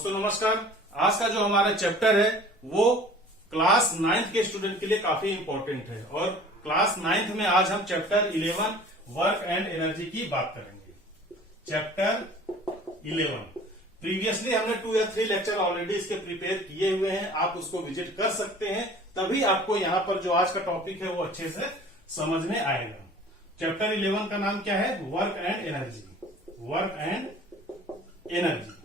दोस्तों नमस्कार। आज का जो हमारा चैप्टर है वो क्लास 9th के स्टूडेंट के लिए काफी इंपॉर्टेंट है और क्लास 9th में आज हम चैप्टर 11 वर्क एंड एनर्जी की बात करेंगे। चैप्टर 11 प्रीवियसली हमने 2 या 3 लेक्चर ऑलरेडी इसके प्रिपेयर किए हुए हैं, आप उसको विजिट कर सकते हैं, तभी आपको यहाँ पर जो आज का टॉपिक है वो अच्छे से समझ में आएगा। चैप्टर 11 का नाम क्या है? Work and energy. Work and energy.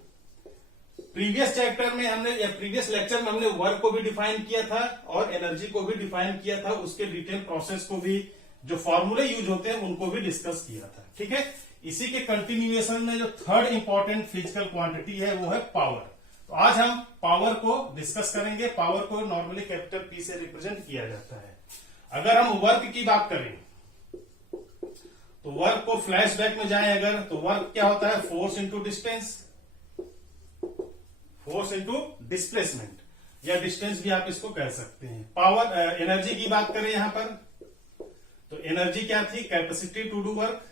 Previous chapter में हमने या प्रीवियस लेक्चर में हमने वर्क को भी डिफाइन किया था और एनर्जी को भी डिफाइन किया था, उसके डिटेल प्रोसेस को भी, जो फॉर्मूले यूज होते हैं उनको भी डिस्कस किया था। ठीक है, इसी के कंटिन्यूएशन में जो थर्ड इंपॉर्टेंट फिजिकल क्वांटिटी है वो है पावर। तो आज हम पावर को डिस्कस करेंगे। पावर को नॉर्मली कैपिटल पी से रिप्रेजेंट किया जाता है। अगर हम वर्क की बात करें तो वर्क को फ्लैशबैक में जाएं अगर, तो वर्क क्या होता है? Force into distance, force into displacement, या डिस्टेंस भी आप इसको कह सकते हैं। पावर एनर्जी की बात करें यहां पर, तो एनर्जी क्या थी? Capacity to do work.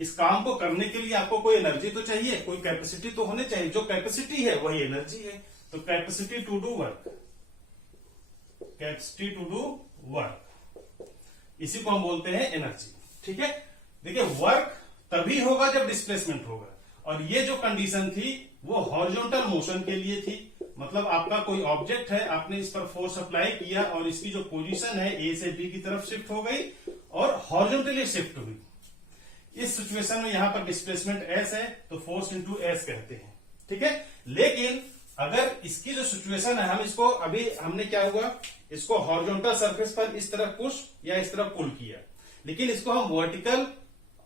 इस काम को करने के लिए आपको कोई एनर्जी तो चाहिए, कोई कैपेसिटी तो होनी चाहिए। जो कैपेसिटी है वही एनर्जी है। तो capacity to do work, capacity to do work, इसी को हम बोलते हैं एनर्जी। ठीक है, देखिए वर्क तभी होगा जब डिस्प्लेसमेंट होगा, और ये जो कंडीशन थी वो हॉरिजॉन्टल मोशन के लिए थी। मतलब आपका कोई ऑब्जेक्ट है, आपने इस पर फोर्स अप्लाई किया और इसकी जो पोजीशन है ए से बी की तरफ शिफ्ट हो गई और हॉरिजॉन्टली शिफ्ट हुई। इस सिचुएशन में यहां पर डिस्प्लेसमेंट एस है तो फोर्स इंटू एस कहते हैं। ठीक है, लेकिन अगर इसकी जो सिचुएशन है, हम इसको अभी हमने क्या हुआ, इसको हॉरिजॉन्टल सरफेस पर इस तरह पुश या इस तरह पुल किया, लेकिन इसको हम वर्टिकल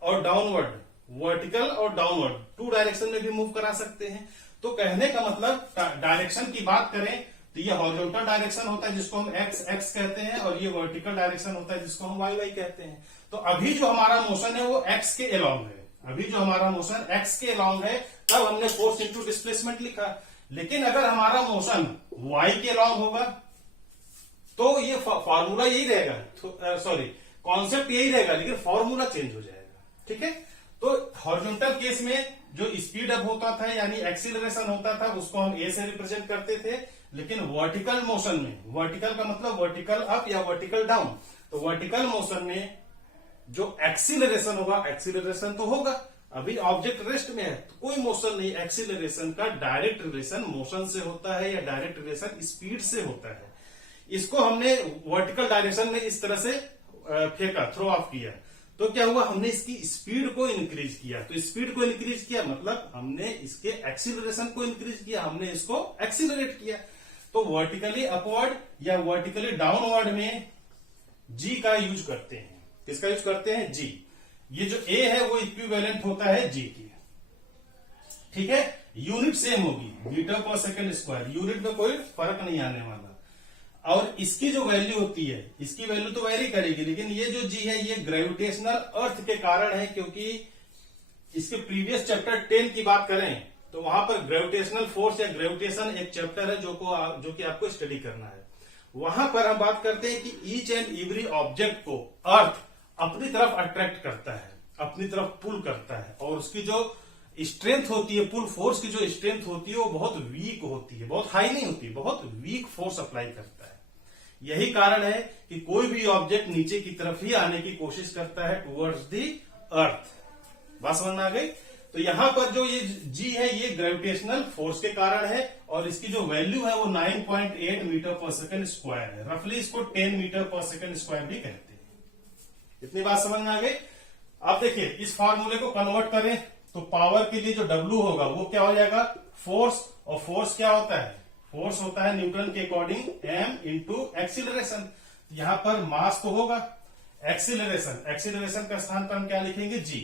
और डाउनवर्ड, वर्टिकल और डाउनवर्ड 2 डायरेक्शन में भी मूव करा सकते हैं। तो कहने का मतलब डायरेक्शन की बात करें तो ये हॉरिजॉन्टल डायरेक्शन होता है जिसको हम एक्स एक्स कहते हैं, और ये वर्टिकल डायरेक्शन होता है जिसको हम वाई वाई कहते हैं। तो अभी जो हमारा मोशन है वो एक्स के अलोंग है। अभी जो हमारा मोशन एक्स के अलोंग है, तब हमने फोर्स इंटू डिस्प्लेसमेंट लिखा। लेकिन अगर हमारा मोशन वाई के अलोंग होगा तो ये फॉर्मूला यही रहेगा, सॉरी कॉन्सेप्ट यही रहेगा, लेकिन फॉर्मूला चेंज हो जाएगा। ठीक है, तो हॉरिजॉन्टल केस में जो स्पीड अप होता था यानी एक्सीलरेशन होता था उसको हम ए से रिप्रेजेंट करते थे, लेकिन वर्टिकल मोशन में, वर्टिकल का मतलब वर्टिकल अप या वर्टिकल डाउन, तो वर्टिकल मोशन में जो एक्सीलरेशन होगा, एक्सीलरेशन तो होगा, अभी ऑब्जेक्ट रेस्ट में है तो कोई मोशन नहीं। एक्सीलरेशन का डायरेक्ट रिलेशन मोशन से होता है या डायरेक्ट रिलेशन स्पीड से होता है। इसको हमने वर्टिकल डायरेक्शन में इस तरह से फेंका, थ्रो ऑफ किया, तो क्या हुआ? हमने इसकी स्पीड को इंक्रीज किया। तो स्पीड को इंक्रीज किया मतलब हमने इसके एक्सीलरेशन को इंक्रीज किया, हमने इसको एक्सीलरेट किया। तो वर्टिकली अपवर्ड या वर्टिकली डाउनवर्ड में जी का यूज करते हैं। किसका यूज करते हैं? जी। ये जो ए है वो इक्विवेलेंट होता है जी की। ठीक है, यूनिट सेम होगी, मीटर पर सेकेंड स्क्वायर, यूनिट में कोई फर्क नहीं आने वाला। और इसकी जो वैल्यू होती है, इसकी वैल्यू तो वेरी करेगी, लेकिन ये जो जी है ये ग्रेविटेशनल अर्थ के कारण है, क्योंकि इसके प्रीवियस चैप्टर 10 की बात करें तो वहां पर ग्रेविटेशनल फोर्स या ग्रेविटेशन एक चैप्टर है जो कि आपको स्टडी करना है। वहां पर हम बात करते हैं कि ईच एंड एवरी ऑब्जेक्ट को अर्थ अपनी तरफ अट्रैक्ट करता है, अपनी तरफ पुल करता है, और उसकी जो स्ट्रेंथ होती है, पुल फोर्स की जो स्ट्रेंथ होती है वो बहुत वीक होती है, बहुत हाई नहीं होती, बहुत वीक फोर्स अप्लाई करता है। यही कारण है कि कोई भी ऑब्जेक्ट नीचे की तरफ ही आने की कोशिश करता है, टुवर्ड्स दी अर्थ। बात समझ में आ गई? तो यहां पर जो ये जी है ये ग्रेविटेशनल फोर्स के कारण है, और इसकी जो वैल्यू है वो 9.8 मीटर पर सेकेंड स्क्वायर है। रफली इसको 10 मीटर पर सेकेंड स्क्वायर भी कहते हैं। इतनी बात समझ में आ गई? अब देखिए इस फॉर्मूले को कन्वर्ट करें तो पावर के लिए जो W होगा वो क्या हो जाएगा? फोर्स। और फोर्स क्या होता है? फोर्स होता है न्यूटन के अकॉर्डिंग m इंटू एक्सीलरेशन। यहां पर मास तो होगा, एक्सीलरेशन, एक्सीलरेशन का स्थान पर हम क्या लिखेंगे? g।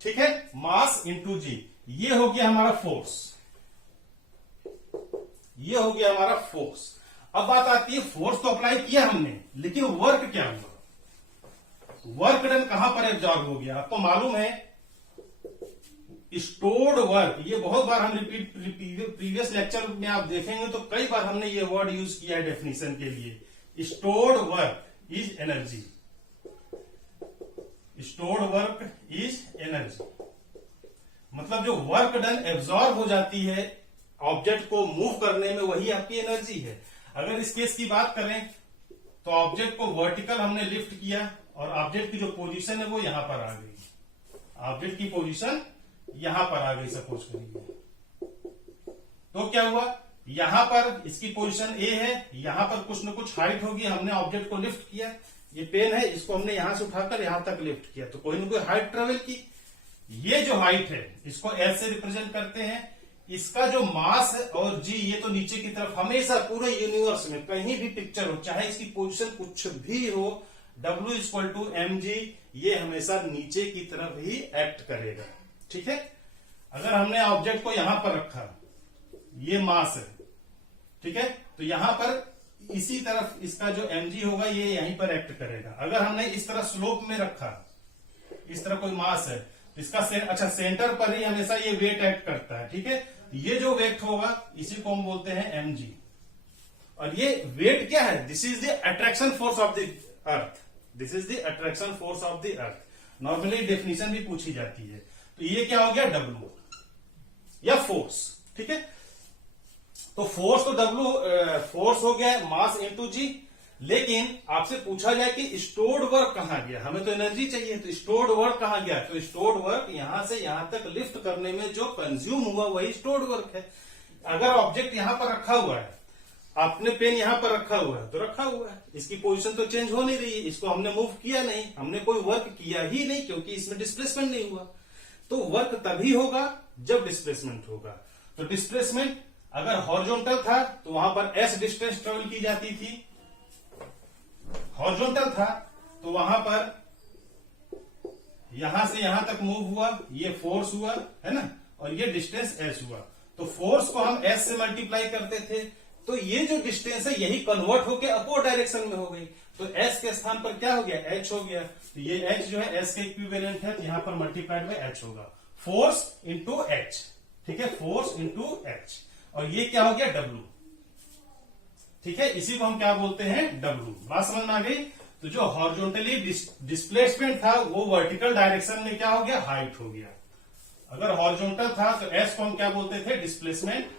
ठीक है, मास इंटू जी। ये हो गया हमारा फोर्स, ये हो गया हमारा फोर्स। अब बात आती है, फोर्स तो अप्लाई किया हमने, लेकिन वर्क क्या हुआ? वर्क डन कहां पर एब्जॉर्ब हो गया? आपको मालूम है स्टोर्ड वर्क, ये बहुत बार हम प्रीवियस लेक्चर में आप देखेंगे तो कई बार हमने ये वर्ड यूज किया है डेफिनेशन के लिए। Stored work is energy, stored work is energy. मतलब जो वर्क डन एब्जॉर्ब हो जाती है ऑब्जेक्ट को मूव करने में, वही आपकी एनर्जी है। अगर इस केस की बात करें तो ऑब्जेक्ट को वर्टिकल हमने लिफ्ट किया और ऑब्जेक्ट की जो पोजीशन है वो यहां पर आ गई, ऑब्जेक्ट की पोजीशन यहां पर आ गई सपोज करिए, तो क्या हुआ, यहां पर इसकी पोजीशन ए है, यहां पर कुछ न कुछ हाइट होगी, हमने ऑब्जेक्ट को लिफ्ट किया, ये पेन है इसको हमने यहां से उठाकर यहां तक लिफ्ट किया, तो कोई ना कोई हाइट ट्रेवल की। ये जो हाइट है इसको एस से रिप्रेजेंट करते हैं, इसका जो मास है और जी ये तो नीचे की तरफ, हमेशा पूरे यूनिवर्स में कहीं भी पिक्चर हो, चाहे इसकी पोजीशन कुछ भी हो, W equal to m g, ये हमेशा नीचे की तरफ ही एक्ट करेगा। ठीक है, अगर हमने ऑब्जेक्ट को यहां पर रखा, ये मास है, ठीक है, तो यहां पर इसी तरफ इसका जो mg होगा ये यहीं पर एक्ट करेगा। अगर हमने इस तरह स्लोप में रखा, इस तरह कोई मास है, तो इसका अच्छा सेंटर पर ही हमेशा ये वेट एक्ट करता है। ठीक है, ये जो वेट होगा इसी को हम बोलते हैं mg, और ये वेट क्या है, this is the attraction force of the earth, this is the attraction force of the earth. Normally definition भी पूछी जाती है, तो ये क्या हो गया, W या फोर्स। ठीक है, तो फोर्स तो W फोर्स हो गया मास इंटू जी, लेकिन आपसे पूछा जाए कि स्टोर्ड वर्क कहां गया, हमें तो एनर्जी चाहिए, तो स्टोर्ड वर्क कहां गया, तो स्टोर्ड वर्क यहां से यहां तक लिफ्ट करने में जो कंज्यूम हुआ वही स्टोर्ड वर्क है। अगर ऑब्जेक्ट यहां पर रखा हुआ है, आपने पेन यहां पर रखा हुआ है, तो रखा हुआ है, इसकी पोजीशन तो चेंज हो नहीं रही है, इसको हमने मूव किया नहीं, हमने कोई वर्क किया ही नहीं, क्योंकि इसमें डिस्प्लेसमेंट नहीं हुआ। तो वर्क तभी होगा जब डिस्प्लेसमेंट होगा। तो डिस्प्लेसमेंट अगर हॉरिजॉन्टल था तो वहां पर s डिस्टेंस ट्रेवल की जाती थी, हॉरिजॉन्टल था तो वहां पर यहां से यहां तक मूव हुआ, ये फोर्स हुआ है ना, और ये डिस्टेंस s हुआ, तो फोर्स को हम s से मल्टीप्लाई करते थे, तो ये जो डिस्टेंस है यही कन्वर्ट होकर अपोर डायरेक्शन में हो गई, तो s के स्थान पर क्या हो गया, h हो गया, तो ये h जो है s के इक्विवेलेंट है, तो यहां पर मल्टीप्लाइड बाय h होगा, फोर्स इंटू h। ठीक है, फोर्स इंटू h, और ये क्या हो गया, W। ठीक है, इसी को हम क्या बोलते हैं, W। बात समझ में आ गई। तो जो हॉरिजॉन्टली डिस्प्लेसमेंट था वो वर्टिकल डायरेक्शन में क्या हो गया, हाइट हो गया। अगर हॉरिजॉन्टल था तो S को हम क्या बोलते थे, डिस्प्लेसमेंट,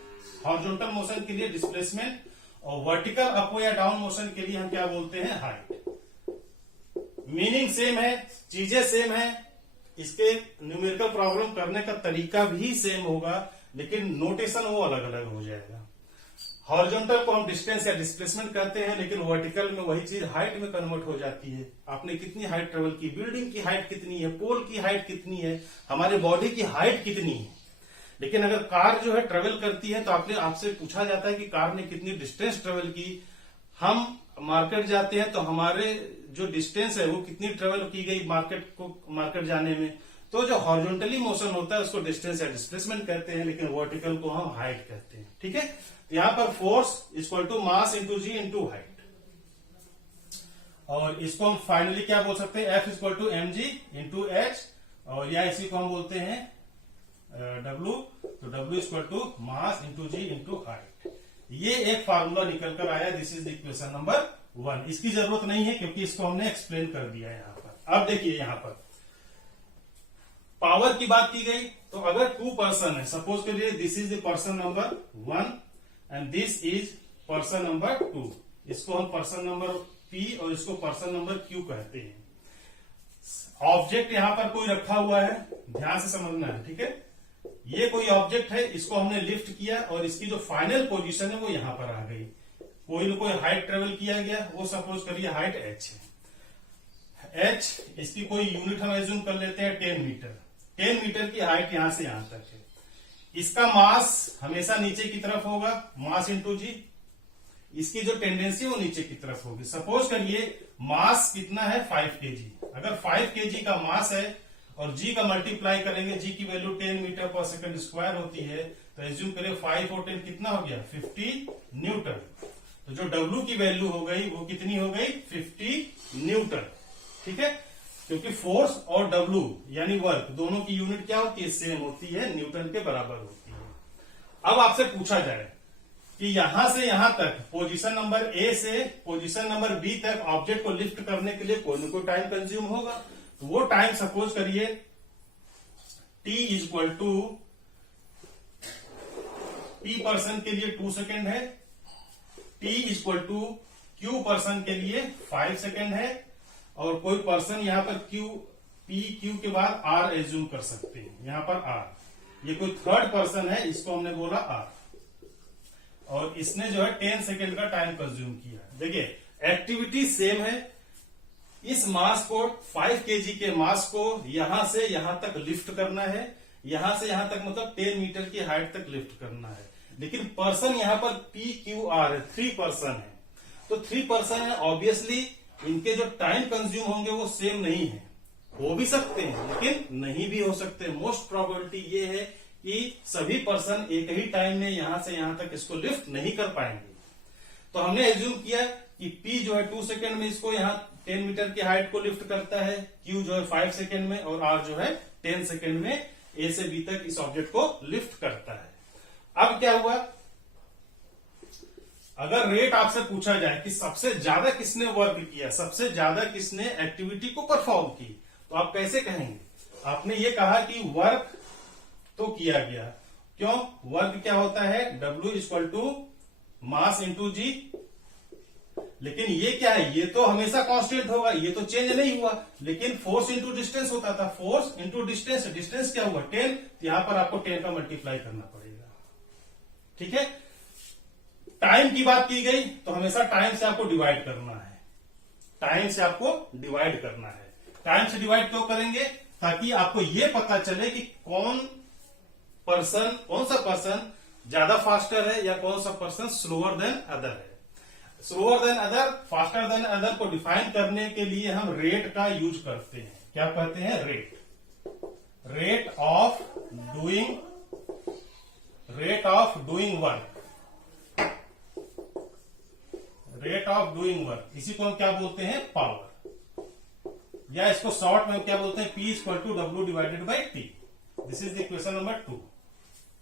हॉरिजॉन्टल मोशन के लिए डिस्प्लेसमेंट, और वर्टिकल अप या डाउन मोशन के लिए हम क्या बोलते हैं, हाइट। मीनिंग सेम है, चीजें सेम है, इसके न्यूमेरिकल प्रॉब्लम करने का तरीका भी सेम होगा, लेकिन नोटेशन वो अलग अलग हो जाएगा। हॉरिजॉन्टल को हम डिस्टेंस या डिस्प्लेसमेंट कहते हैं, लेकिन वर्टिकल में वही चीज हाइट में कन्वर्ट हो जाती है। आपने कितनी हाइट ट्रेवल की, बिल्डिंग की हाइट कितनी है, पोल की हाइट कितनी है, हमारे बॉडी की हाइट कितनी है। लेकिन अगर कार जो है ट्रेवल करती है तो आपसे पूछा जाता है कि कार ने कितनी डिस्टेंस ट्रेवल की। हम मार्केट जाते हैं तो हमारे जो डिस्टेंस है वो कितनी ट्रेवल की गई मार्केट जाने में। तो जो हॉरिजॉन्टली मोशन होता है उसको डिस्टेंस या डिस्प्लेसमेंट कहते हैं, लेकिन वर्टिकल को हम हाइट कहते हैं। ठीक है, तो यहां पर force equal to mass into g into height, और इसको हम फाइनली क्या बोल सकते हैं, F equal to m g into h, और या इसी को हम बोलते हैं W, तो W equal to mass into g into height. ये एक फार्मूला निकल कर आया, दिस इज इक्वेशन नंबर 1। इसकी जरूरत नहीं है क्योंकि इसको हमने एक्सप्लेन कर दिया है यहां पर। अब देखिए यहां पर पावर की बात की गई, तो अगर 2 पर्सन है, सपोज करिए this is the person number 1 and this is person number 2, इसको हम पर्सन नंबर P और इसको पर्सन नंबर Q कहते हैं। ऑब्जेक्ट यहां पर कोई रखा हुआ है, ध्यान से समझना है। ठीक है, ये कोई ऑब्जेक्ट है, इसको हमने लिफ्ट किया और इसकी जो फाइनल पोजीशन है वो यहां पर आ गई। कोई ना कोई हाइट ट्रेवल किया गया, वो सपोज करिए हाइट h है। h इसकी कोई यूनिट हम एज्यूम कर लेते हैं 10 मीटर। 10 मीटर की हाइट यहां से यहां तक है। इसका मास हमेशा नीचे की तरफ होगा, मास इंटू जी। इसकी जो टेंडेंसी वो नीचे की तरफ होगी। सपोज करिए मास कितना है, 5 केजी। अगर 5 केजी का मास है और जी का मल्टीप्लाई करेंगे, जी की वैल्यू 10 मीटर पर सेकंड स्क्वायर होती है, तो एज्यूम करें 5 और 10 कितना हो गया, 50 न्यूटन। तो जो W की वैल्यू हो गई वो कितनी हो गई, 50 न्यूटन। ठीक है, क्योंकि फोर्स और W यानी वर्क दोनों की यूनिट क्या होती है, सेम होती है, न्यूटन के बराबर होती है। अब आपसे पूछा जाए कि यहां से यहां तक पोजीशन नंबर A से पोजीशन नंबर B तक ऑब्जेक्ट को लिफ्ट करने के लिए कोई ना कोई टाइम कंज्यूम होगा। तो वो टाइम सपोज करिए T is equal to P person के लिए 2 सेकेंड है, T is equal to Q person के लिए 5 सेकेंड है, और कोई पर्सन यहां पर P Q के बाद R एज्यूम कर सकते हैं, यहां पर R, ये कोई थर्ड पर्सन है, इसको हमने बोला R, और इसने जो है 10 सेकेंड का टाइम कंज्यूम किया। देखिए एक्टिविटी सेम है, इस मास को 5 kg के मास को यहां से यहां तक लिफ्ट करना है, यहां से यहां तक मतलब 10 मीटर की हाइट तक लिफ्ट करना है, लेकिन पर्सन यहां पर P Q R है, 3 पर्सन है, तो 3 पर्सन है, ऑब्वियसली इनके जो टाइम कंज्यूम होंगे वो सेम नहीं है, हो भी सकते हैं लेकिन नहीं भी हो सकते। मोस्ट प्रोबेबिलिटी ये है कि सभी पर्सन एक ही टाइम में यहां से यहां तक इसको लिफ्ट नहीं कर पाएंगे। तो हमने एज्यूम किया कि P जो है 2 सेकेंड में इसको यहां 10 मीटर की हाइट को लिफ्ट करता है, Q जो है 5 सेकेंड में, और R जो है 10 सेकेंड में A से B तक इस ऑब्जेक्ट को लिफ्ट करता है। अब क्या हुआ, अगर रेट आपसे पूछा जाए कि सबसे ज्यादा किसने वर्क किया, सबसे ज्यादा किसने एक्टिविटी को परफॉर्म की, तो आप कैसे कहेंगे? आपने ये कहा कि वर्क तो किया गया, क्यों? वर्क क्या होता है? W equal to mass into g, लेकिन ये क्या है? ये तो हमेशा कांस्टेंट होगा, ये तो चेंज नहीं हुआ, लेकिन फोर्स इंटू डिस्टेंस होता था, फोर्स इंटू डिस्टेंस, डिस्टेंस क्या हुआ? 10, तो यहां पर आपको 10 का मल्टीप्लाई करना पड़ेगा, ठीक है। टाइम की बात की गई तो हमेशा टाइम से आपको डिवाइड करना है, टाइम से आपको डिवाइड करना है। टाइम से डिवाइड क्यों करेंगे? ताकि आपको यह पता चले कि कौन सा पर्सन ज्यादा फास्टर है या कौन सा पर्सन स्लोअर देन अदर है। Slower then other, faster than other को डिफाइन करने के लिए हम रेट का यूज करते हैं। क्या कहते हैं? Rate of doing work, rate of doing work, इसी को हम क्या बोलते हैं? पावर, या इसको शॉर्ट में क्या बोलते हैं? P equal to W divided by T। This is the equation number 2,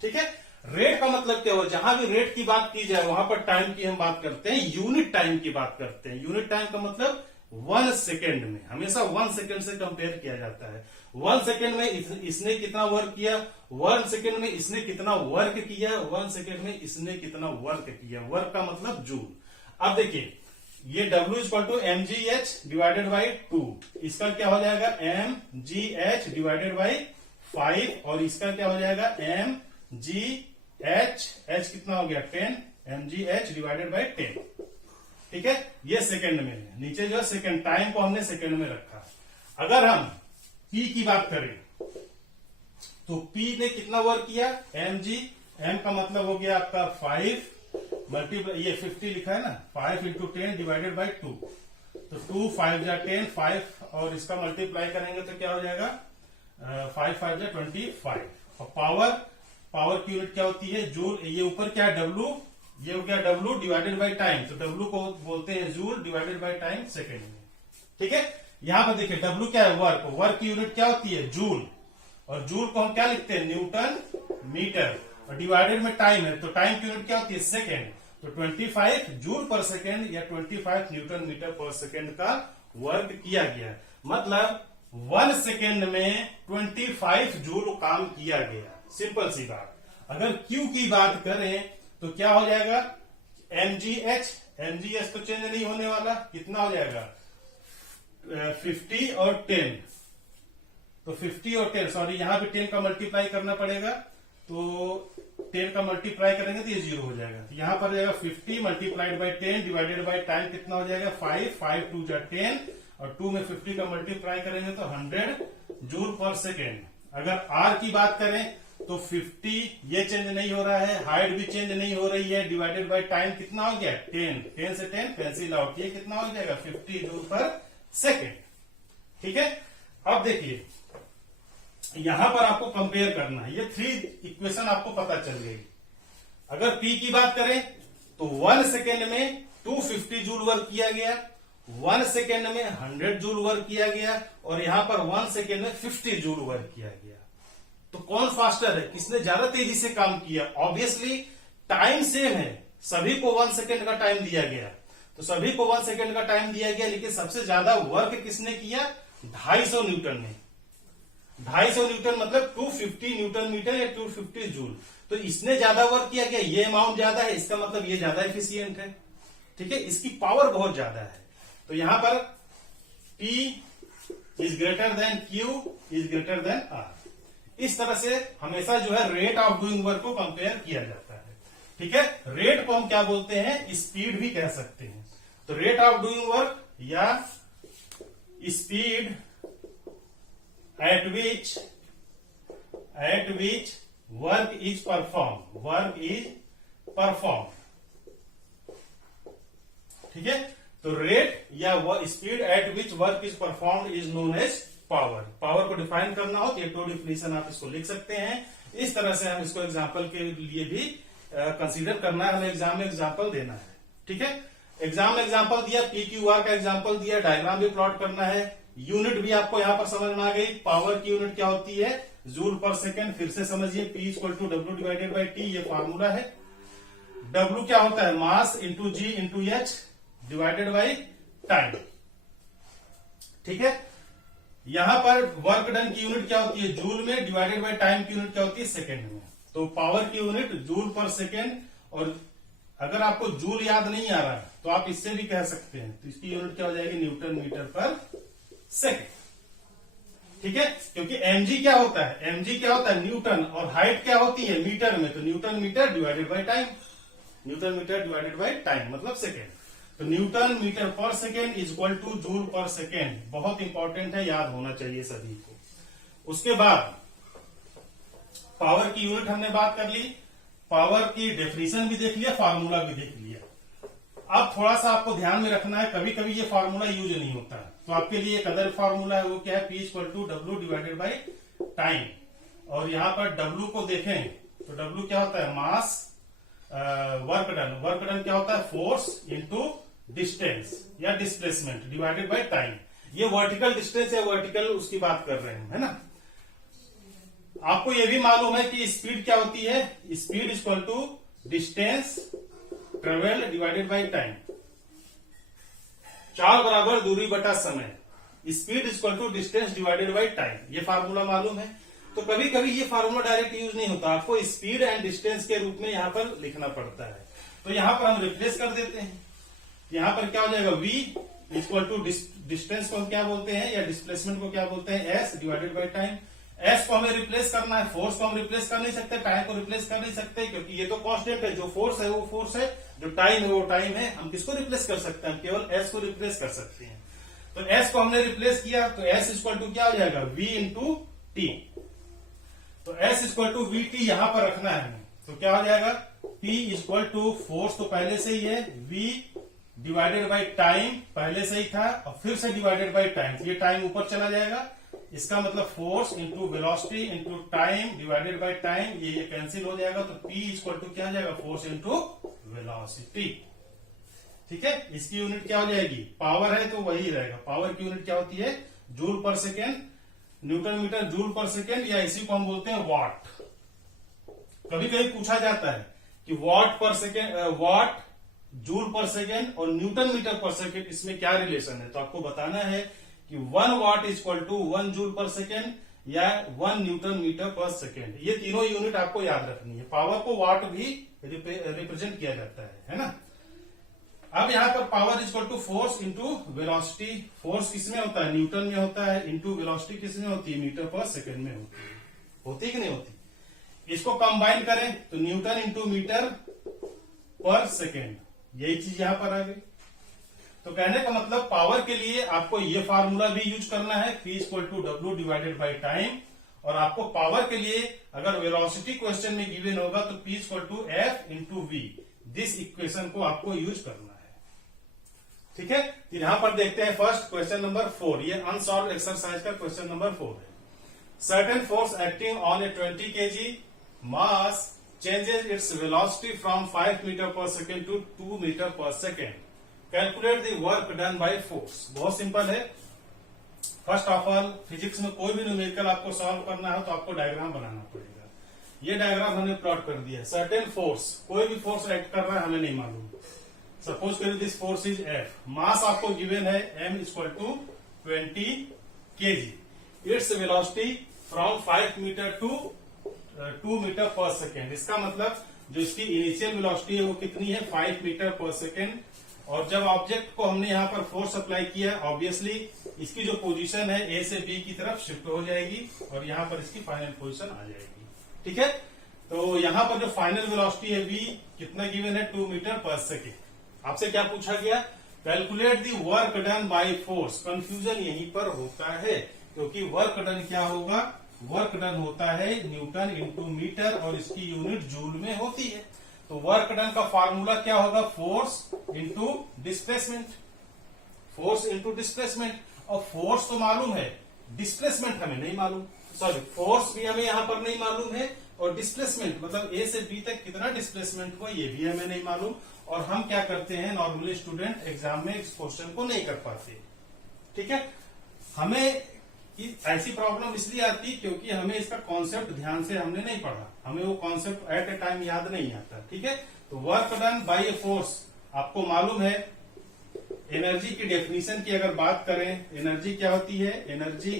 ठीक है। रेट का मतलब क्या हो? जहां भी रेट की बात की जाए वहां पर टाइम की हम बात करते हैं, यूनिट टाइम की बात करते हैं। यूनिट टाइम का मतलब 1 सेकेंड में, हमेशा 1 सेकेंड से कंपेयर किया जाता है। 1 सेकेंड में इसने कितना वर्क किया, 1 सेकेंड में इसने कितना वर्क किया, 1 सेकेंड में इसने कितना वर्क किया। वर्क का मतलब जूल। अब देखिए ये W equal to mgh divided by 2, इसका क्या हो जाएगा? mgh डिवाइडेड बाई 5, और इसका क्या हो जाएगा? mgh, h कितना हो गया? 10, mgh डिवाइडेड बाई 10, ठीक है। ये सेकंड में है, नीचे जो है सेकंड, टाइम को हमने सेकंड में रखा। अगर हम P की बात करें तो P ने कितना वर्क किया? mg, m का मतलब हो गया आपका 5 मल्टीप्लाई, ये 50 लिखा है ना, 5 इंटू 10 डिवाइडेड बाई 2, तो 2 5 जा 10, 5 और इसका मल्टीप्लाई करेंगे तो क्या हो जाएगा? 5 5 जा 25। और पावर की यूनिट क्या होती है? जूल। ये ऊपर क्या है? W, ये हो गया W डिवाइडेड बाई टाइम, तो W को बोलते हैं joule divided by time second में, ठीक है। यहां पर देखिए W क्या है? वर्क की यूनिट क्या होती है? जूल, और जूल को हम क्या लिखते हैं? न्यूटन मीटर, और डिवाइडेड में टाइम है, तो टाइम की यूनिट क्या होती है? सेकेंड, तो 25 जूल पर सेकेंड या 25 न्यूटन मीटर पर सेकेंड का वर्क किया गया। मतलब 1 सेकेंड में 25 जूल काम किया गया। सिंपल सी बात। अगर Q की बात करें तो क्या हो जाएगा? mgh तो चेंज नहीं होने वाला, कितना हो जाएगा? 50 और 10, तो 50 और 10, सॉरी यहां भी 10 का मल्टीप्लाई करना पड़ेगा, तो 10 का मल्टीप्लाई करेंगे तो ये 0 हो जाएगा। तो यहां पर जाएगा 50 multiplied by 10 divided by time, कितना हो जाएगा? 5 2 जा 10, और 2 में 50 का मल्टीप्लाई करेंगे तो 100 जूल पर सेकेंड। अगर R की बात करें तो 50, ये चेंज नहीं हो रहा है, हाइट भी चेंज नहीं हो रही है, डिवाइडेड बाई टाइम कितना हो गया? 10 से 10 कैंसिल आउट, ये कितना हो जाएगा? 50 जूल पर सेकेंड, ठीक है। अब देखिए यहां पर आपको कंपेयर करना है, ये 3 इक्वेशन आपको पता चल गई। अगर P की बात करें तो 1 सेकेंड में 250 जूल वर्क किया गया, 1 सेकेंड में 100 जूल वर्क किया गया, और यहां पर 1 सेकेंड में 50 जूल वर्क किया गया। तो कौन फास्टर है? किसने ज्यादा तेजी से काम किया? ऑब्वियसली टाइम सेम है, सभी को 1 सेकेंड का टाइम दिया गया, तो सभी को 1 सेकेंड का टाइम दिया गया, लेकिन सबसे ज्यादा वर्क किसने किया? 250 न्यूटन ने। 250 न्यूटन मतलब 250 न्यूटन मीटर या 250 जूल। तो इसने ज्यादा वर्क किया गया, ये अमाउंट ज्यादा है, इसका मतलब ये ज्यादा एफिशिएंट है। ठीक है, इसकी पावर बहुत ज्यादा है। तो यहां पर P is greater than Q is greater than R। इस तरह से हमेशा जो है रेट ऑफ डूइंग वर्क को कंपेयर किया जाता है। ठीक है, रेट को हम क्या बोलते हैं, स्पीड भी कह सकते हैं। तो रेट ऑफ डूइंग वर्क या speed at which work is perform. ठीक है, तो रेट या speed at which work is perform is known as power. Power को डिफाइन करना हो तो ये 2 डिफिनेशन आप इसको लिख सकते हैं। इस तरह से हम इसको एग्जाम्पल के लिए भी कंसीडर करना है, हमें एग्जाम में एग्जाम्पल देना है। ठीक है, एग्जाम में एग्जाम्पल दिया, PQR का एग्जाम्पल दिया, डायग्राम भी प्लॉट करना है। यूनिट भी आपको यहां पर समझ में आ गई। पावर की यूनिट क्या होती है, जूल पर सेकेंड। फिर से समझिए, P equal to W divided by T, ये फॉर्मूला है। W क्या होता है, mass into G into H divided by time. ठीक है, यहां पर वर्क डन की यूनिट क्या होती है, जूल में, डिवाइडेड बाय टाइम की यूनिट क्या होती है, सेकंड में। तो पावर की यूनिट जूल पर सेकंड, और अगर आपको जूल याद नहीं आ रहा है तो आप इससे भी कह सकते हैं, तो इसकी यूनिट क्या हो जाएगी, न्यूटन मीटर पर सेकंड। ठीक है, क्योंकि mg क्या होता है, mg क्या होता है, न्यूटन, और हाइट क्या होती है मीटर में, तो newton metre divided by time, newton metre divided by time मतलब सेकेंड। तो न्यूटन मीटर पर second is equal to joule पर सेकेंड। बहुत इंपॉर्टेंट है, याद होना चाहिए सभी को। उसके बाद पावर की यूनिट हमने बात कर ली, पावर की डेफिनेशन भी देख लिया, फार्मूला भी देख लिया। अब थोड़ा सा आपको ध्यान में रखना है, कभी कभी ये फार्मूला यूज नहीं होता है, तो आपके लिए एक अदर फार्मूला है, वो क्या है, P equal to W divided by time. और यहां पर W को देखें तो W क्या होता है, मास, वर्क डन। वर्क डन क्या होता है, फोर्स इंटू डिस्टेंस या डिस्प्लेसमेंट डिवाइडेड बाय टाइम। ये वर्टिकल डिस्टेंस या वर्टिकल उसकी बात कर रहे हैं, है ना। आपको ये भी मालूम है कि स्पीड क्या होती है, speed equal to distance travel divided by time. चाल बराबर दूरी बटा समय, speed equal to distance divided by time. ये फार्मूला मालूम है। तो कभी कभी ये फार्मूला डायरेक्ट यूज नहीं होता, आपको स्पीड एंड डिस्टेंस के रूप में यहां पर लिखना पड़ता है। तो यहां पर हम रिप्लेस कर देते हैं। यहां पर क्या हो जाएगा, v इक्वल टू डिस्टेंस को हम क्या बोलते हैं, या डिस्प्लेसमेंट को क्या बोलते हैं, s divided by time. s को हमें रिप्लेस करना है, फोर्स को हम रिप्लेस कर नहीं सकते, टाइम को रिप्लेस कर नहीं सकते, क्योंकि ये तो कांस्टेंट है। जो फोर्स है वो फोर्स है, जो टाइम है वो टाइम है। हम किसको रिप्लेस कर सकते हैं, केवल s को रिप्लेस कर सकते हैं। तो s को हमने रिप्लेस किया, तो s इक्वल टू क्या हो जाएगा, v इंटू टी। तो s equal to v t यहां पर रखना है हमें। तो क्या हो जाएगा, P इक्वल टू फोर्स तो पहले से ही है, v डिवाइडेड बाय टाइम पहले से ही था, और फिर से डिवाइडेड बाय टाइम, ये टाइम ऊपर चला जाएगा। इसका मतलब force into velocity into time divided by time, ये कैंसिल हो जाएगा। तो P इक्वल टू क्या हो जाएगा, फोर्स इंटू वेलोसिटी। ठीक है, इसकी यूनिट क्या हो जाएगी, पावर है तो वही रहेगा। पावर की यूनिट क्या होती है, जूल पर सेकेंड, न्यूटन मीटर जूल पर सेकेंड, या इसी को हम बोलते हैं वाट। कभी कभी पूछा जाता है कि वाट पर सेकेंड, वाट जूल पर सेकेंड और न्यूटन मीटर पर सेकेंड, इसमें क्या रिलेशन है। तो आपको बताना है कि 1 watt is equal to 1 joule पर सेकेंड या 1 न्यूटन मीटर पर सेकेंड। ये तीनों यूनिट आपको याद रखनी है। पावर को वाट भी रिप्रेजेंट किया जाता है ना। अब यहां पर power is equal to force into velocity. Force किसमें होता है, न्यूटन में होता है, इंटू वेलोसिटी किसमें होती है, मीटर पर सेकेंड में होती है कि नहीं होती। इसको कंबाइन करें तो न्यूटन इंटू मीटर पर सेकेंड, यही चीज यहां पर आ गई। तो कहने का मतलब पावर के लिए आपको ये फार्मूला भी यूज करना है, P equal to W divided by time. और आपको पावर के लिए अगर वेलोसिटी क्वेश्चन में गिवन होगा तो P equal to F into v, this equation को आपको यूज करना है। ठीक है, यहां पर देखते हैं फर्स्ट क्वेश्चन नंबर 4, ये अनसॉल्व एक्सरसाइज का क्वेश्चन नंबर 4 है। Certain force acting on A 20 kg mass changes its velocity from 5 meter per second to 2 meter per second. Calculate the work done by force. बहुत simple है। First of all physics में कोई भी numerical आपको solve करना है तो आपको डायग्राम बनाना पड़ेगा। ये डायग्राम हमने प्लॉट कर दिया है। सर्टेन फोर्स, कोई भी फोर्स एक्ट कर रहा है हमें नहीं मालूम। सपोज करिए this force is F, mass आपको गिवन है M equal to 20 kg, its velocity from 5 metre to 2 metre पर सेकेंड। इसका मतलब जो इसकी इनिशियल वेलोसिटी है वो कितनी है, 5 मीटर पर सेकेंड। और जब ऑब्जेक्ट को हमने यहाँ पर फोर्स अप्लाई किया, ऑब्वियसली इसकी जो पोजीशन है ए से बी की तरफ शिफ्ट हो जाएगी और यहाँ पर इसकी फाइनल पोजीशन आ जाएगी। ठीक है, तो यहाँ पर जो फाइनल वेलोसिटी है v कितना गिवन है, 2 मीटर पर सेकेंड। आपसे क्या पूछा गया, calculate the work done by force. Confusion यहीं पर होता है, क्योंकि वर्क डन क्या होगा, वर्क डन होता है न्यूटन इंटू मीटर और इसकी यूनिट जूल में होती है। तो वर्क डन का फार्मूला क्या होगा, force into displacement, force into displacement. और फोर्स तो मालूम है, डिस्प्लेसमेंट हमें नहीं मालूम, सॉरी फोर्स भी हमें यहां पर नहीं मालूम है, और डिस्प्लेसमेंट मतलब ए से बी तक कितना डिस्प्लेसमेंट हुआ ये भी हमें नहीं मालूम। और हम क्या करते हैं, नॉर्मली स्टूडेंट एग्जाम में इस क्वेश्चन को नहीं कर पाते। ठीक है, हमें ऐसी प्रॉब्लम इसलिए आती क्योंकि हमें इसका कॉन्सेप्ट ध्यान से हमने नहीं पढ़ा, हमें वो कॉन्सेप्ट एट ए टाइम याद नहीं आता। ठीक है, तो work done by a force आपको मालूम है। एनर्जी की डेफिनेशन की अगर बात करें, एनर्जी क्या होती है, energy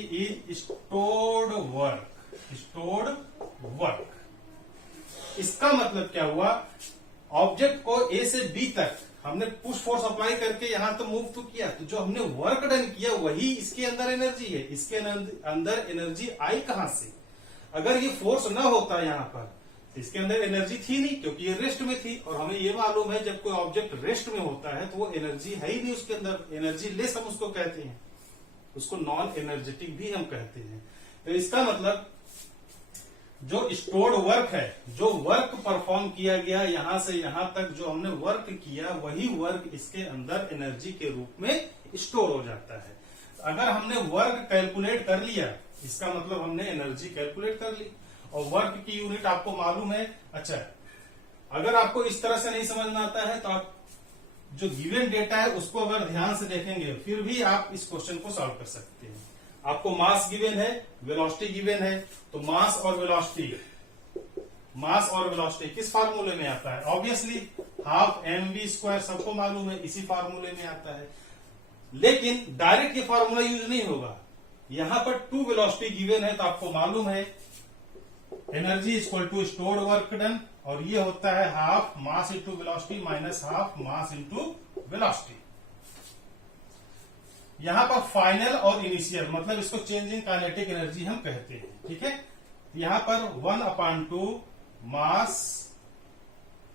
is stored work, stored work. इसका मतलब क्या हुआ, ऑब्जेक्ट को ए से बी तक हमने पुश फोर्स अप्लाई करके यहां तो मूव तो किया, तो जो हमने वर्क डन किया वही इसके अंदर एनर्जी है। इसके अंदर एनर्जी आई कहां से, अगर ये फोर्स ना होता यहां पर तो इसके अंदर एनर्जी थी नहीं, क्योंकि ये रेस्ट में थी। और हमें ये मालूम है जब कोई ऑब्जेक्ट रेस्ट में होता है तो वो एनर्जी है ही नहीं उसके अंदर, एनर्जी लेस हम उसको कहते हैं, उसको नॉन एनर्जेटिक भी हम कहते हैं। तो इसका मतलब जो स्टोर्ड वर्क है, जो वर्क परफॉर्म किया गया यहां से यहां तक जो हमने वर्क किया, वही वर्क इसके अंदर एनर्जी के रूप में स्टोर हो जाता है। अगर हमने वर्क कैलकुलेट कर लिया, इसका मतलब हमने एनर्जी कैलकुलेट कर ली। और वर्क की यूनिट आपको मालूम है। अच्छा, अगर आपको इस तरह से नहीं समझ में आता है तो आप जो गिवन डेटा है उसको अगर ध्यान से देखेंगे फिर भी आप इस क्वेश्चन को सॉल्व कर सकते हैं। आपको मास गिवन है, वेलोसिटी गिवन है, तो मास और वेलोसिटी किस फार्मूले में आता है, ऑब्वियसली हाफ mv² सबको मालूम है, इसी फार्मूले में आता है। लेकिन डायरेक्ट ये फार्मूला यूज नहीं होगा। यहां पर 2 वेलोसिटी गिवन है तो आपको मालूम है energy equal to stored work done, और ये होता है half mass into velocity minus half mass into velocity. यहां पर फाइनल और इनिशियल मतलब इसको चेंजिंग काइनेटिक एनर्जी हम कहते हैं। ठीक है, यहां पर 1/2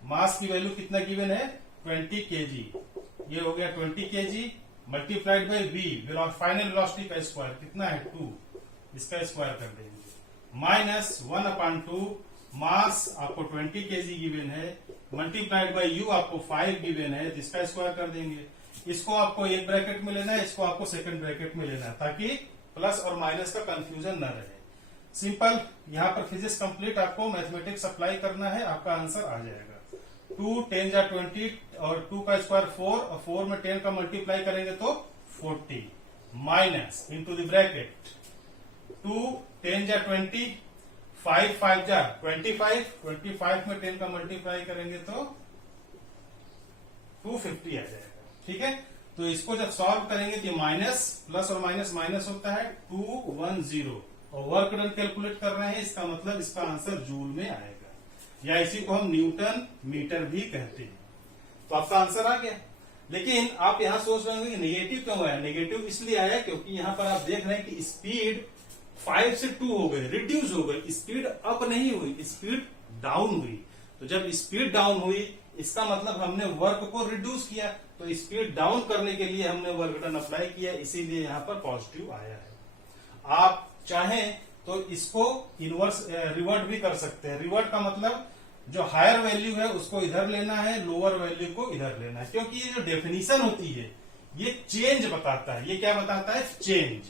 मास की वैल्यू कितना गिवन है, 20 kg, ये हो गया 20 kg multiplied by v, final velocity का स्क्वायर कितना है 2, इसका स्क्वायर कर देंगे, माइनस 1/2 मास आपको 20 kg गिवन है, मल्टीप्लाइड बाई u आपको 5 गिवन है, इसका स्क्वायर कर देंगे। इसको आपको एक ब्रैकेट में लेना है, इसको आपको सेकंड ब्रैकेट में लेना है, ताकि प्लस और माइनस का कंफ्यूजन न रहे। सिंपल, यहां पर फिजिक्स कंप्लीट आपको मैथमेटिक्स अप्लाई करना है, आपका आंसर आ जाएगा। 2 10 जा 20 और 2 का स्क्वायर 4 और 4 में 10 का मल्टीप्लाई करेंगे तो 40 माइनस इंटू द ब्रैकेट 2 10 जा 20, 5 5 जा 25 में 10 का मल्टीप्लाई करेंगे तो 250 आ जाएगा। ठीक है, तो इसको जब सॉल्व करेंगे तो माइनस प्लस और माइनस माइनस होता है 210, और वर्क डन कैलकुलेट कर रहे हैं, इसका मतलब इसका आंसर जूल में आएगा, या इसी को हम न्यूटन मीटर भी कहते हैं। तो आपका आंसर आ गया। लेकिन आप यहां सोच रहे होंगे कि नेगेटिव क्यों आया, नेगेटिव इसलिए आया क्योंकि यहां पर आप देख रहे हैं कि स्पीड 5 से 2 हो गई, रिड्यूस हो गई, स्पीड अप नहीं हुई, स्पीड डाउन हुई। तो जब स्पीड डाउन हुई इसका मतलब हमने वर्क को रिड्यूस किया, तो स्पीड डाउन करने के लिए हमने वर्क डन अप्लाई किया, इसीलिए यहां पर पॉजिटिव आया है। आप चाहें तो इसको इनवर्स रिवर्ट भी कर सकते हैं। रिवर्ट का मतलब जो हायर वैल्यू है उसको इधर लेना है, लोअर वैल्यू को इधर लेना है, क्योंकि ये जो डेफिनेशन होती है ये चेंज बताता है। ये क्या बताता है, चेंज।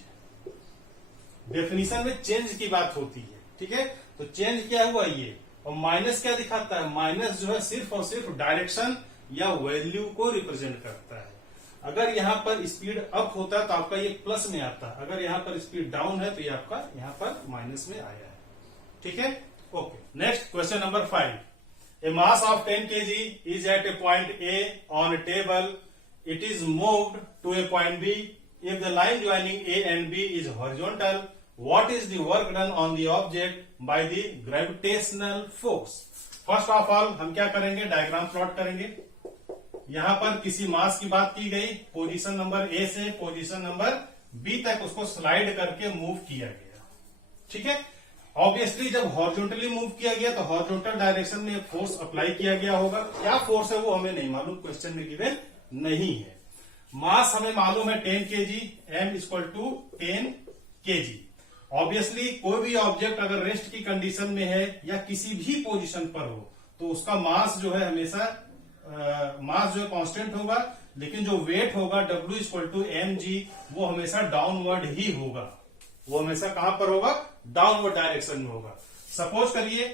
डेफिनेशन में चेंज की बात होती है। ठीक है, तो चेंज क्या हुआ ये, और माइनस क्या दिखाता है, माइनस जो है सिर्फ और सिर्फ डायरेक्शन या वैल्यू को रिप्रेजेंट करता है। अगर यहां पर स्पीड अप होता तो आपका ये प्लस में आता, अगर यहां पर स्पीड डाउन है तो ये आपका यहां पर माइनस में आया है। ठीक है, okay. Next question number 5, a mass of 10 kg is at a point A on a table, it is moved to a point B, if the line joining A and B is horizontal, what is the work done on the object by the gravitational force. First of all हम क्या करेंगे, diagram plot करेंगे। यहां पर किसी मास की बात की गई, पोजीशन नंबर ए से पोजीशन नंबर बी तक उसको स्लाइड करके मूव किया गया। ठीक है, ऑब्वियसली जब हॉरिजॉन्टली मूव किया गया तो हॉरिजॉन्टल डायरेक्शन में फोर्स अप्लाई किया गया होगा। क्या फोर्स है वो हमें नहीं मालूम, क्वेश्चन में गिवन नहीं है। मास हमें मालूम है 10 kg, m equal to 10 kg। Obviously कोई भी ऑब्जेक्ट अगर रेस्ट की कंडीशन में है या किसी भी पोजीशन पर हो तो उसका मास जो है हमेशा मास जो है कांस्टेंट होगा, लेकिन जो वेट होगा W इक्वल टू mg वो हमेशा डाउनवर्ड ही होगा। वो हमेशा कहां पर होगा, डाउनवर्ड डायरेक्शन में होगा। सपोज करिए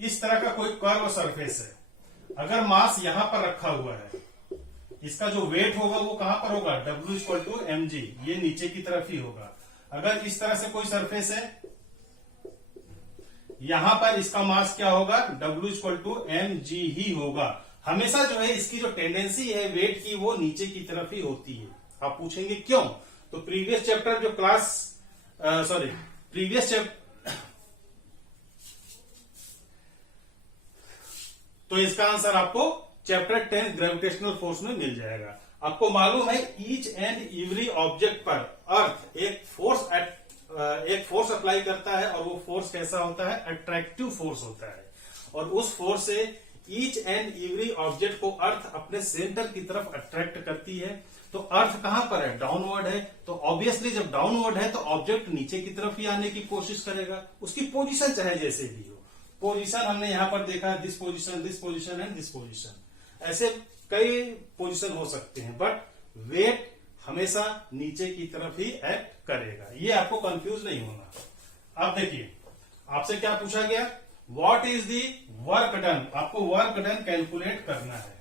इस तरह का कोई कर्व सरफेस है, अगर मास यहां पर रखा हुआ है, इसका जो वेट होगा वो कहां पर होगा, W इक्वल टू mg, ये नीचे की तरफ ही होगा। अगर इस तरह से कोई सरफेस है, यहां पर इसका मास क्या होगा, W इक्वल टू mg ही होगा। हमेशा जो है इसकी जो टेंडेंसी है वेट की वो नीचे की तरफ ही होती है। आप पूछेंगे क्यों, तो प्रीवियस चैप्टर जो तो इसका आंसर आपको चैप्टर 10 ग्रेविटेशनल फोर्स में मिल जाएगा। आपको मालूम है ईच एंड एवरी ऑब्जेक्ट पर अर्थ एक फोर्स अप्लाई करता है, और वो फोर्स कैसा होता है, अट्रैक्टिव फोर्स होता है। और उस फोर्स से ईच एंड एवरी ऑब्जेक्ट को अर्थ अपने सेंटर की तरफ अट्रैक्ट करती है। तो अर्थ कहां पर है, डाउनवर्ड है। तो ऑब्वियसली जब डाउनवर्ड है तो ऑब्जेक्ट नीचे की तरफ ही आने की कोशिश करेगा, उसकी पोजीशन चाहे जैसे भी हो। पोजीशन हमने यहां पर देखा, this position and this position, ऐसे कई पोजीशन हो सकते हैं, बट वेट हमेशा नीचे की तरफ ही एक्ट करेगा। ये आपको कंफ्यूज नहीं होना। अब देखिए आपसे क्या पूछा गया, what is the work done. आपको वर्क डन कैलकुलेट करना है,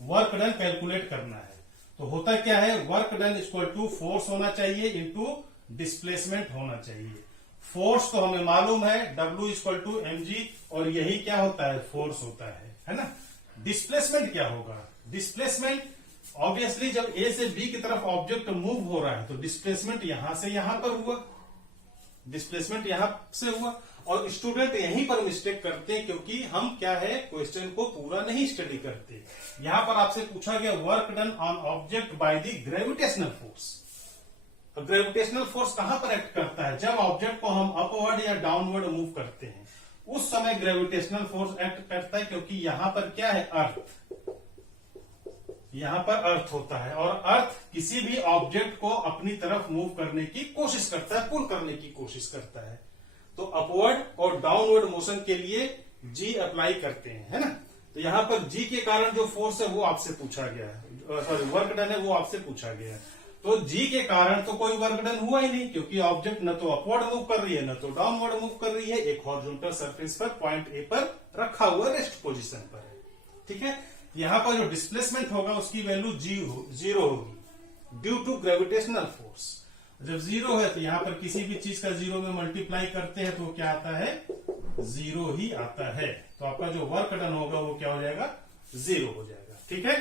वर्क डन कैलकुलेट करना है। तो होता क्या है, work done equal to force होना चाहिए इंटू डिस्प्लेसमेंट होना चाहिए। फोर्स तो हमें मालूम है W इक्वल टू mg, और यही क्या होता है, फोर्स होता है ना। डिस्प्लेसमेंट क्या होगा, डिस्प्लेसमेंट ऑब्वियसली जब A से B की तरफ ऑब्जेक्ट मूव हो रहा है तो डिस्प्लेसमेंट यहां से यहां पर हुआ, डिस्प्लेसमेंट यहां से हुआ। और स्टूडेंट यहीं पर मिस्टेक करते हैं, क्योंकि हम क्या है, क्वेश्चन को पूरा नहीं स्टडी करते। यहां पर आपसे पूछा गया work done on object by the gravitational force. Gravitational force कहां पर एक्ट करता है, जब ऑब्जेक्ट को हम अपवर्ड या डाउनवर्ड मूव करते हैं उस समय ग्रेविटेशनल फोर्स एक्ट करता है, क्योंकि यहां पर क्या है, अर्थ, यहां पर अर्थ होता है, और अर्थ किसी भी ऑब्जेक्ट को अपनी तरफ मूव करने की कोशिश करता है, पुल करने की कोशिश करता है। तो अपवर्ड और डाउनवर्ड मोशन के लिए G अप्लाई करते हैं, है ना। तो यहां पर G के कारण जो फोर्स है वो आपसे पूछा गया है, सॉरी वर्क डन है वो आपसे पूछा गया है। तो G के कारण तो कोई वर्क डन हुआ ही नहीं, क्योंकि ऑब्जेक्ट न तो अपवर्ड मूव कर रही है न तो डाउनवर्ड मूव कर रही है, एक हॉरिजॉन्टल सरफेस पर पॉइंट A पर रखा हुआ रेस्ट पोजीशन पर है। ठीक है, यहां पर जो डिस्प्लेसमेंट होगा उसकी वैल्यू 0 होगी ड्यू टू ग्रेविटेशनल फोर्स। जब 0 है तो यहां पर किसी भी चीज का 0 में मल्टीप्लाई करते हैं तो क्या आता है, 0 ही आता है। तो आपका जो वर्क डन होगा वो क्या हो जाएगा, 0 हो जाएगा। ठीक है।